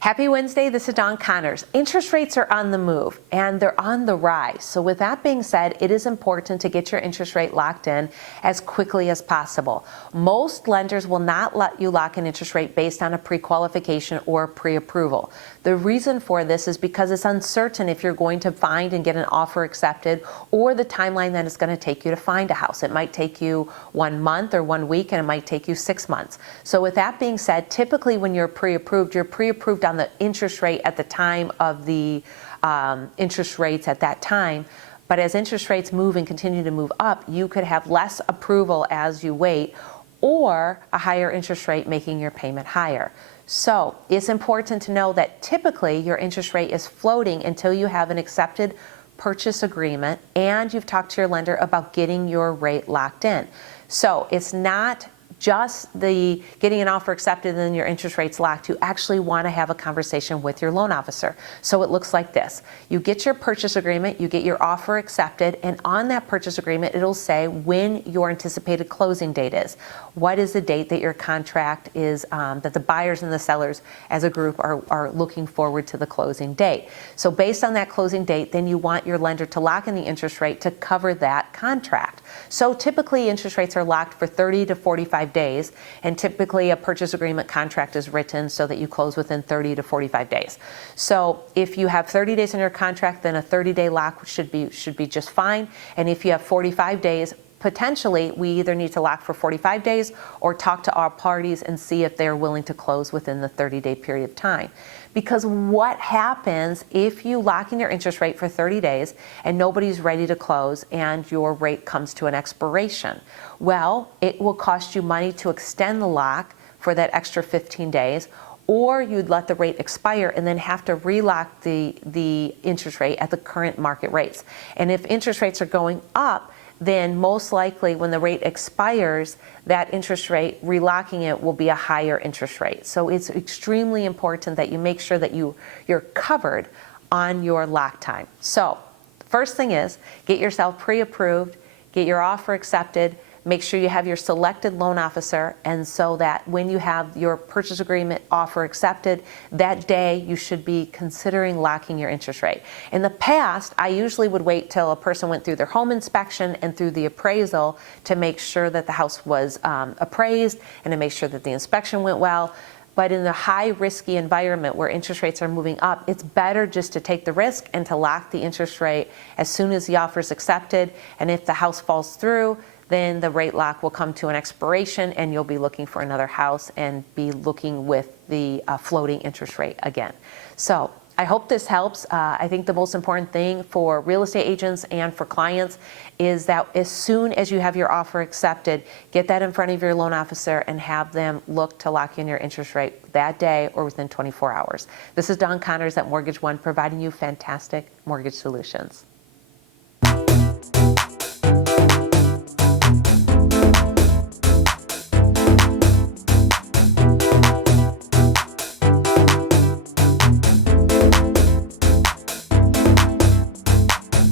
Happy Wednesday, this is Dawn Connors. Interest rates are on the move and they're on the rise. So with that being said, it is important to get your interest rate locked in as quickly as possible. Most lenders will not let you lock an interest rate based on a pre-qualification or pre-approval. The reason for this is because it's uncertain if you're going to find and get an offer accepted or the timeline that it's going to take you to find a house. It might take you 1 month or 1 week, and it might take you 6 months. So with that being said, typically when you're pre-approved on the interest rate at the time of the interest rates at that time. But as interest rates move and continue to move up, you could have less approval as you wait, or a higher interest rate making your payment higher. So it's important to know that typically your interest rate is floating until you have an accepted purchase agreement and you've talked to your lender about getting your rate locked in. So it's not just the getting an offer accepted and then your interest rate's locked. You actually want to have a conversation with your loan officer. So it looks like this. You get your purchase agreement, you get your offer accepted, and on that purchase agreement it'll say when your anticipated closing date is. What is the date that your contract is, that the buyers and the sellers as a group are looking forward to the closing date. So based on that closing date, then you want your lender to lock in the interest rate to cover that contract. So typically interest rates are locked for 30 to 45 days, and typically a purchase agreement contract is written so that you close within 30 to 45 days. So if you have 30 days in your contract, then a 30-day lock should be just fine. And if you have 45 days, potentially we either need to lock for 45 days or talk to all parties and see if they're willing to close within the 30-day period of time. Because what happens if you lock in your interest rate for 30 days and nobody's ready to close and your rate comes to an expiration? Well, it will cost you money to extend the lock for that extra 15 days, or you'd let the rate expire and then have to relock the interest rate at the current market rates. And if interest rates are going up, then most likely when the rate expires, that interest rate, relocking it, will be a higher interest rate. So it's extremely important that you make sure that you're covered on your lock time. So first thing is, get yourself pre-approved, get your offer accepted, make sure you have your selected loan officer, and so that when you have your purchase agreement offer accepted, that day you should be considering locking your interest rate. In the past, I usually would wait till a person went through their home inspection and through the appraisal to make sure that the house was appraised and to make sure that the inspection went well. But in the high risky environment where interest rates are moving up, it's better just to take the risk and to lock the interest rate as soon as the offer is accepted. And if the house falls through, then the rate lock will come to an expiration and you'll be looking for another house and be looking with the floating interest rate again. So I hope this helps. I think the most important thing for real estate agents and for clients is that as soon as you have your offer accepted, get that in front of your loan officer and have them look to lock in your interest rate that day or within 24 hours. This is Dawn Connors at Mortgage One, providing you fantastic mortgage solutions.